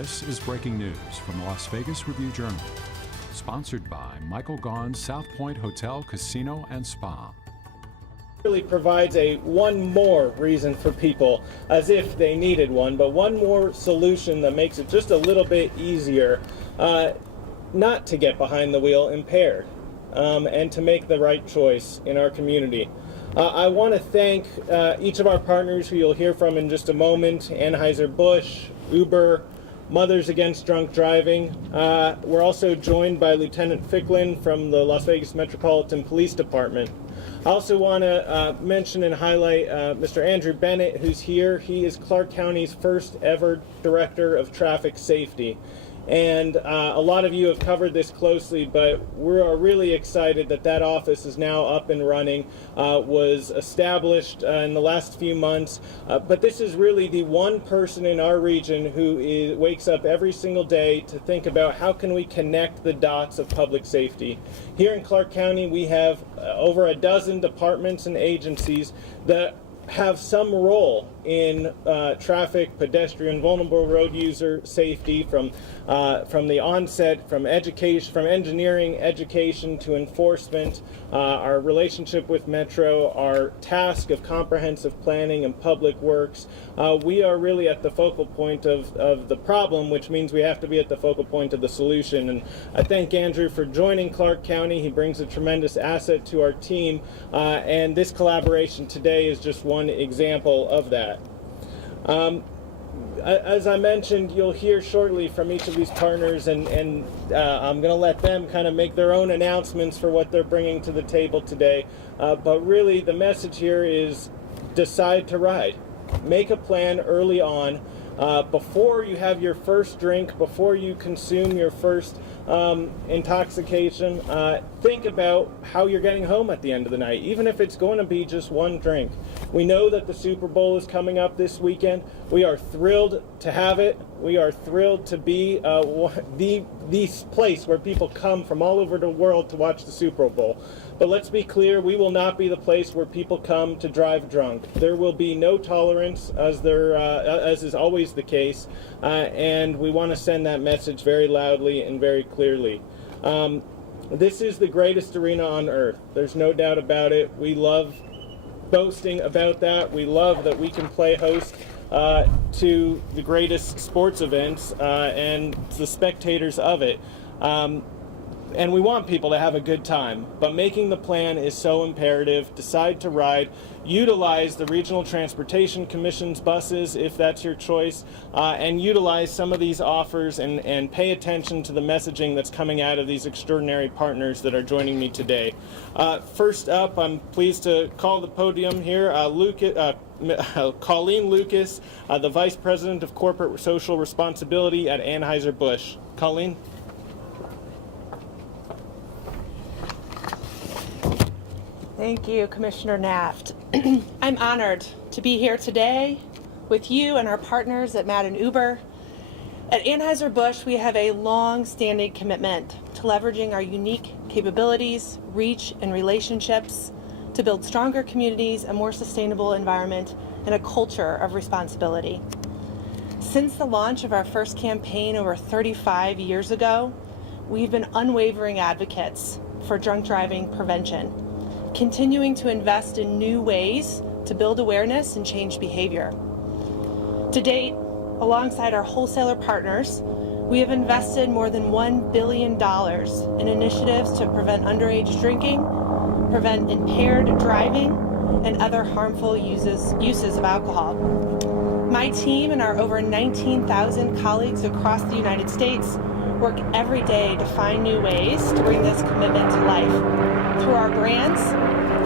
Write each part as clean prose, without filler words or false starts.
This is breaking news from the Las Vegas Review-Journal, sponsored by Michael Gaughan's South Point Hotel, Casino, and Spa. Really provides one more reason for people, as if they needed one, but one more solution that makes it just a little bit easier not to get behind the wheel impaired and to make the right choice in our community. I want to thank each of our partners who you'll hear from in just a moment: Anheuser-Busch, Uber, Mothers Against Drunk Driving. We're also joined by Lieutenant Ficklin from the Las Vegas Metropolitan Police Department. I also want to mention and highlight Mr. Andrew Bennett, who's here. He is Clark County's first ever Director of Traffic Safety. And a lot of you have covered this closely, but we're really excited that that office is now up and running, was established in the last few months. But this is really the one person in our region who wakes up every single day to think about how can we connect the dots of public safety. Here in Clark County, we have over a dozen departments and agencies that have some role in traffic, pedestrian, vulnerable road user safety, from the onset, from education, from engineering, education to enforcement, our relationship with Metro, our task of comprehensive planning and public works. We are really at the focal point of the problem, which means we have to be at the focal point of the solution. And I thank Andrew for joining Clark County. He brings a tremendous asset to our team, and this collaboration today is just one example of that. As I mentioned, you'll hear shortly from each of these partners, and I'm going to let them kind of make their own announcements for what they're bringing to the table today. But really, the message here is decide to ride. Make a plan early on. Before you have your first drink, before you consume your first intoxication, think about how you're getting home at the end of the night, even if it's going to be just one drink. We know that the Super Bowl is coming up this weekend. We are thrilled to have it. We are thrilled to be the place where people come from all over the world to watch the Super Bowl. But let's be clear, we will not be the place where people come to drive drunk. There will be no tolerance, as is always the case, and we want to send that message very loudly and very clearly. This is the greatest arena on earth. There's no doubt about it. We love boasting about that. We love that we can play host to the greatest sports events and the spectators of it. And we want people to have a good time, but making the plan is so imperative. Decide to ride. Utilize the Regional Transportation Commission's buses if that's your choice, and utilize some of these offers and pay attention to the messaging that's coming out of these extraordinary partners that are joining me today. First up, I'm pleased to call the podium here Colleen Lucas, the Vice President of Corporate Social Responsibility at Anheuser-Busch. Colleen? Thank you, Commissioner Naft. I'm honored to be here today with you and our partners at Mad and Uber. At Anheuser-Busch, we have a long-standing commitment to leveraging our unique capabilities, reach, and relationships to build stronger communities, a more sustainable environment, and a culture of responsibility. Since the launch of our first campaign over 35 years ago, we've been unwavering advocates for drunk driving prevention, continuing to invest in new ways to build awareness and change behavior. To date, alongside our wholesaler partners, we have invested more than $1 billion in initiatives to prevent underage drinking, prevent impaired driving, and other harmful uses of alcohol. My team and our over 19,000 colleagues across the United States work every day to find new ways to bring this commitment to life through our brands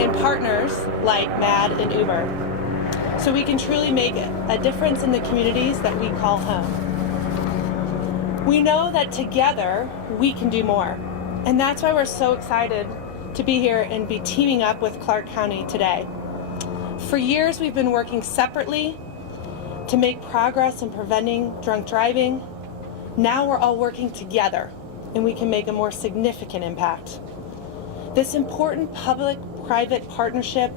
and partners like Mad and Uber, so we can truly make a difference in the communities that we call home. We know that together we can do more, and that's why we're so excited to be here and be teaming up with Clark County today. For years we've been working separately to make progress in preventing drunk driving. Now we're all working together, and we can make a more significant impact. This important public-private partnership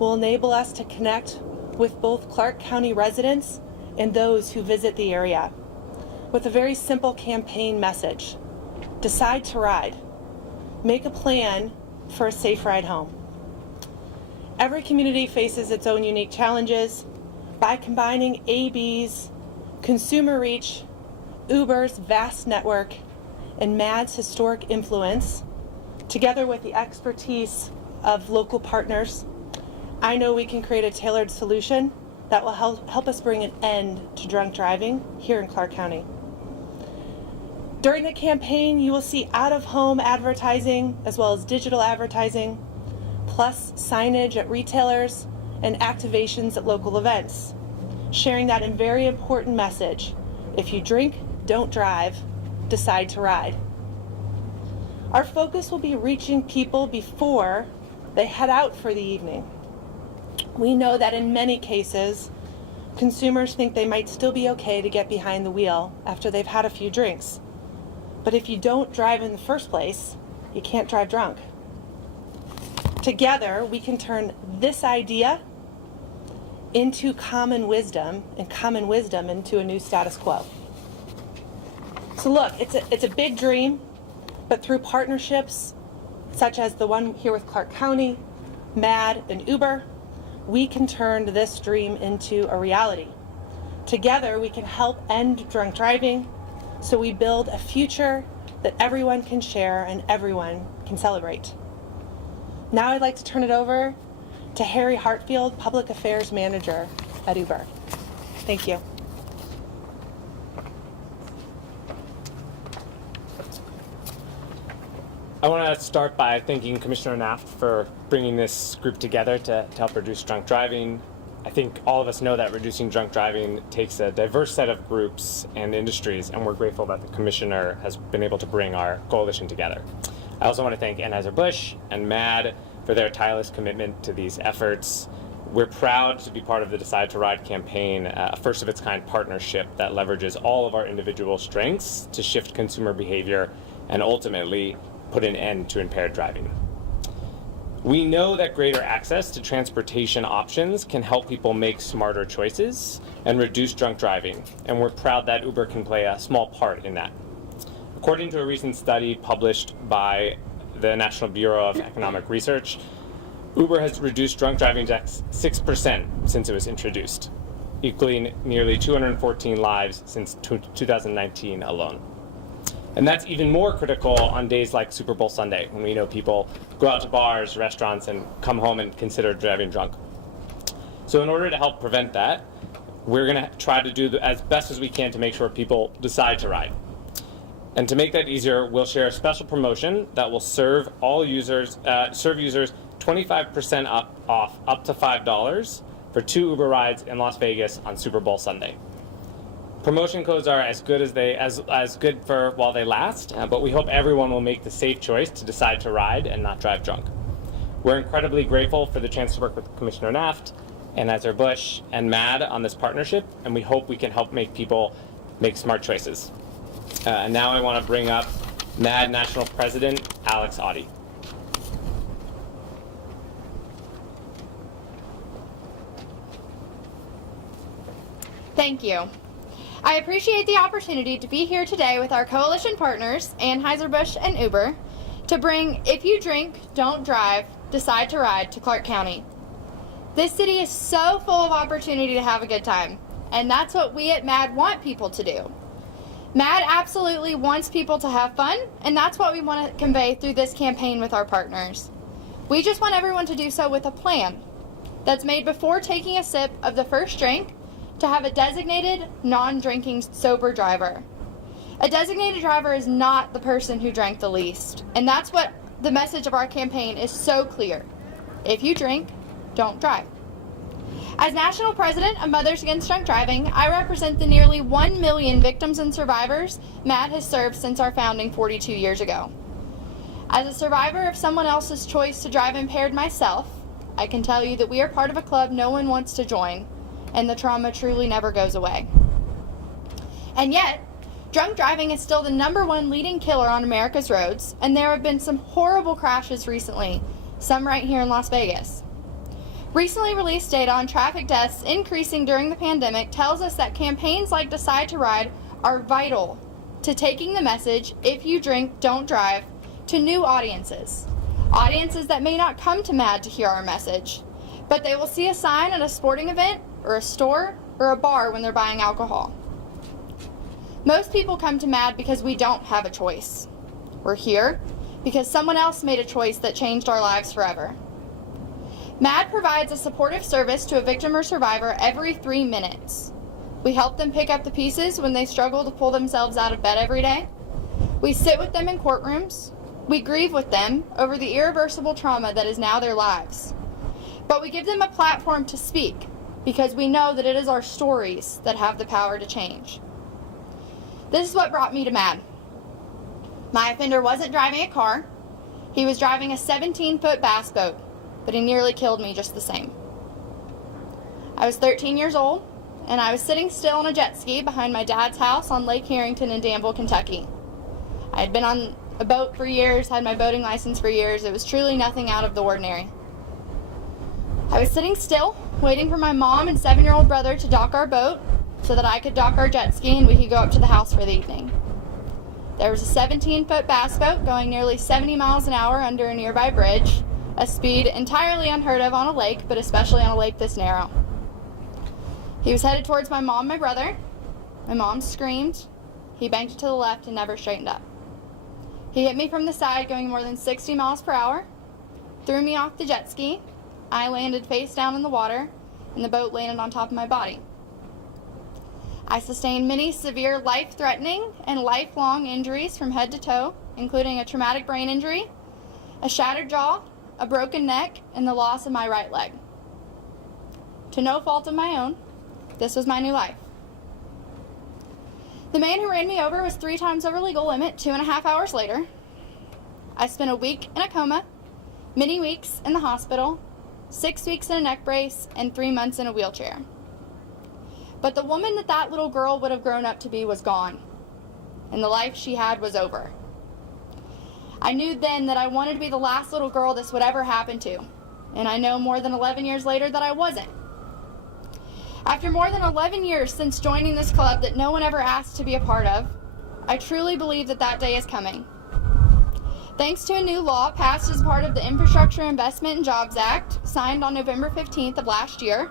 will enable us to connect with both Clark County residents and those who visit the area. with a very simple campaign message. Decide to ride. Make a plan for a safe ride home. Every community faces its own unique challenges. By combining AB's consumer reach, Uber's vast network, and MAD's historic influence, together with the expertise of local partners, I know we can create a tailored solution that will help us bring an end to drunk driving here in Clark County. During the campaign, you will see out-of-home advertising as well as digital advertising, plus signage at retailers and activations at local events, sharing that very important message: if you drink, don't drive, decide to ride. Our focus will be reaching people before they head out for the evening. We know that in many cases, consumers think they might still be okay to get behind the wheel after they've had a few drinks. But if you don't drive in the first place, you can't drive drunk. Together, we can turn this idea into common wisdom, and common wisdom into a new status quo. So look, it's a big dream, but through partnerships such as the one here with Clark County, MAD, and Uber, we can turn this dream into a reality. Together, we can help end drunk driving, so we build a future that everyone can share and everyone can celebrate. Now I'd like to turn it over to Harry Hartfield, Public Affairs Manager at Uber. Thank you. I want to start by thanking Commissioner Naft for bringing this group together to help reduce drunk driving. I think all of us know that reducing drunk driving takes a diverse set of groups and industries, and we're grateful that the Commissioner has been able to bring our coalition together. I also want to thank Anheuser-Busch and MAD for their tireless commitment to these efforts. We're proud to be part of the Decide to Ride campaign, a first-of-its-kind partnership that leverages all of our individual strengths to shift consumer behavior and ultimately put an end to impaired driving. We know that greater access to transportation options can help people make smarter choices and reduce drunk driving, and we're proud that Uber can play a small part in that. According to a recent study published by the National Bureau of Economic Research, Uber has reduced drunk driving deaths 6% since it was introduced, equaling nearly 214 lives since 2019 alone. And that's even more critical on days like Super Bowl Sunday, when we know people go out to bars, restaurants, and come home and consider driving drunk. So in order to help prevent that, we're going to try to do as best as we can to make sure people decide to ride. And to make that easier, we'll share a special promotion that will serve users 25% off up to $5 for 2 Uber rides in Las Vegas on Super Bowl Sunday. Promotion codes are as good for while they last, but we hope everyone will make the safe choice to decide to ride and not drive drunk. We're incredibly grateful for the chance to work with Commissioner Naft, Anheuser-Busch, and MAD on this partnership, and we hope we can help make people make smart choices. And now I want to bring up MAD National President Alex Audi. Thank you. I appreciate the opportunity to be here today with our coalition partners, Anheuser-Busch and Uber, to bring If You Drink, Don't Drive, Decide to Ride to Clark County. This city is so full of opportunity to have a good time, and that's what we at MAD want people to do. MAD absolutely wants people to have fun, and that's what we want to convey through this campaign with our partners. We just want everyone to do so with a plan that's made before taking a sip of the first drink, to have a designated, non-drinking, sober driver. A designated driver is not the person who drank the least, and that's what the message of our campaign is so clear. If you drink, don't drive. As National President of Mothers Against Drunk Driving, I represent the nearly 1 million victims and survivors MAD has served since our founding 42 years ago. As a survivor of someone else's choice to drive impaired myself, I can tell you that we are part of a club no one wants to join, and the trauma truly never goes away. And yet, drunk driving is still the #1 leading killer on America's roads, and there have been some horrible crashes recently, some right here in Las Vegas. Recently released data on traffic deaths increasing during the pandemic tells us that campaigns like Decide to Ride are vital to taking the message, if you drink, don't drive, to new audiences. Audiences that may not come to MAD to hear our message, but they will see a sign at a sporting event or a store or a bar when they're buying alcohol. Most people come to MAD because we don't have a choice. We're here because someone else made a choice that changed our lives forever. MAD provides a supportive service to a victim or survivor every 3 minutes. We help them pick up the pieces when they struggle to pull themselves out of bed every day. We sit with them in courtrooms. We grieve with them over the irreversible trauma that is now their lives. But we give them a platform to speak because we know that it is our stories that have the power to change. This is what brought me to MAD. My offender wasn't driving a car. He was driving a 17-foot bass boat, but he nearly killed me just the same. I was 13 years old, and I was sitting still on a jet ski behind my dad's house on Lake Harrington in Danville, Kentucky. I had been on a boat for years, had my boating license for years. It was truly nothing out of the ordinary. I was sitting still, waiting for my mom and 7-year-old brother to dock our boat so that I could dock our jet ski and we could go up to the house for the evening. There was a 17-foot bass boat going nearly 70 miles an hour under a nearby bridge, a speed entirely unheard of on a lake, but especially on a lake this narrow. He was headed towards my mom and my brother. My mom screamed. He banked to the left and never straightened up. He hit me from the side going more than 60 miles per hour, threw me off the jet ski. I landed face down in the water, and the boat landed on top of my body. I sustained many severe life-threatening and lifelong injuries from head to toe, including a traumatic brain injury, a shattered jaw, a broken neck, and the loss of my right leg. To no fault of my own, this was my new life. The man who ran me over was 3 times over legal limit 2.5 hours later. I spent a week in a coma, many weeks in the hospital, 6 weeks in a neck brace, and 3 months in a wheelchair. But the woman that little girl would have grown up to be was gone, and the life she had was over. I knew then that I wanted to be the last little girl this would ever happen to, and I know more than 11 years later that I wasn't. After more than 11 years since joining this club that no one ever asked to be a part of, I truly believe that that day is coming. Thanks to a new law passed as part of the Infrastructure Investment and Jobs Act, signed on November 15th of last year,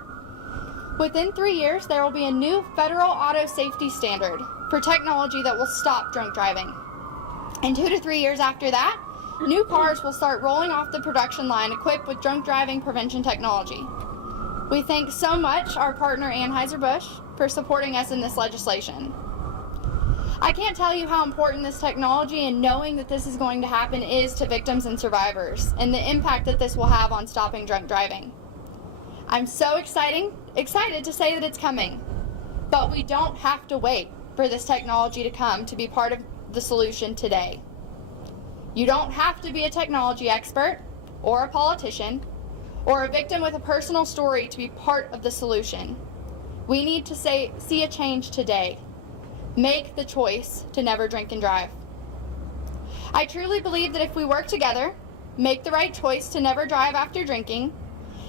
within 3 years there will be a new federal auto safety standard for technology that will stop drunk driving. And 2 to 3 years after that, new cars will start rolling off the production line equipped with drunk driving prevention technology. We thank so much our partner Anheuser-Busch for supporting us in this legislation. I can't tell you how important this technology and knowing that this is going to happen is to victims and survivors, and the impact that this will have on stopping drunk driving. I'm so excited to say that it's coming, but we don't have to wait for this technology to come to be part of the solution today. You don't have to be a technology expert or a politician or a victim with a personal story to be part of the solution. We need to see a change today. Make the choice to never drink and drive. I truly believe that if we work together, make the right choice to never drive after drinking,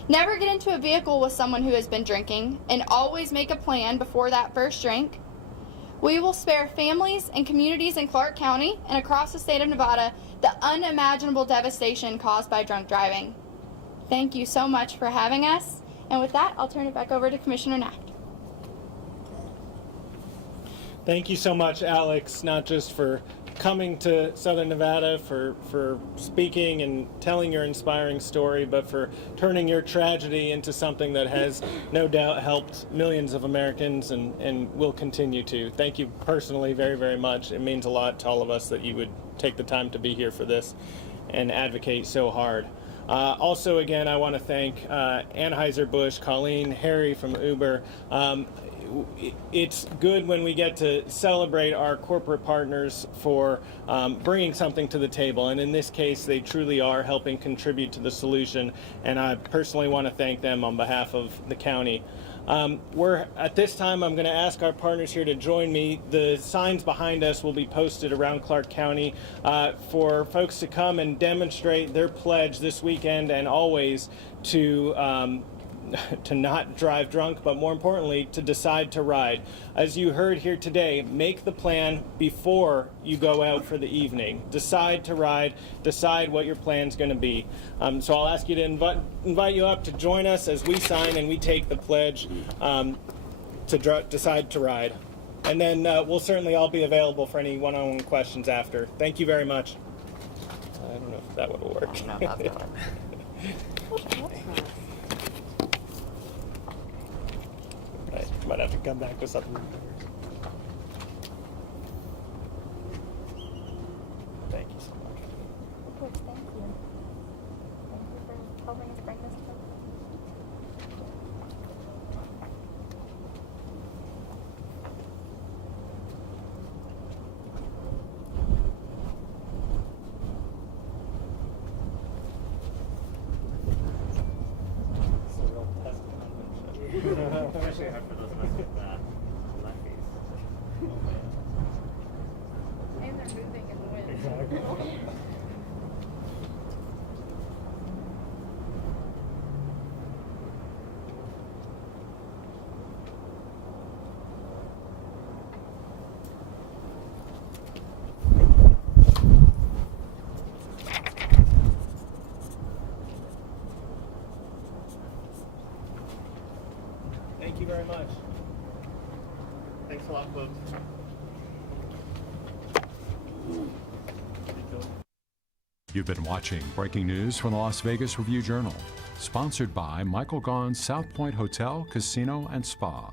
never get into a vehicle with someone who has been drinking, and always make a plan before that first drink, we will spare families and communities in Clark County and across the state of Nevada the unimaginable devastation caused by drunk driving. Thank you so much for having us, and with that, I'll turn it back over to Commissioner Naft. Thank you so much, Alex, not just for coming to Southern Nevada, for speaking and telling your inspiring story, but for turning your tragedy into something that has no doubt helped millions of Americans and will continue to. Thank you personally very, very much. It means a lot to all of us that you would take the time to be here for this and advocate so hard. Also, again, I want to thank Anheuser-Busch, Colleen, Harry from Uber. It's good when we get to celebrate our corporate partners for bringing something to the table, and in this case they truly are helping contribute to the solution, and I personally want to thank them on behalf of the county. At this time I'm going to ask our partners here to join me. The signs behind us will be posted around Clark County for folks to come and demonstrate their pledge this weekend and always to to not drive drunk, but more importantly, to decide to ride. As you heard here today, make the plan before you go out for the evening. Decide to ride, decide what your plan's going to be. So I'll ask you to invite you up to join us as we sign and we take the pledge to decide to ride. And then we'll certainly all be available for any one-on-one questions after. Thank you very much. I don't know if that would work. No, that's not. I might have to come back to something. Thank you so much. Of course, thank you. Thank you for helping us bring this to. Especially hard for those of us with lefties. And they're moving in the wind. Thank you very much. Thanks a lot, folks. You've been watching breaking news from the Las Vegas Review-Journal, sponsored by Michael Gaughan's South Point Hotel, Casino, and Spa.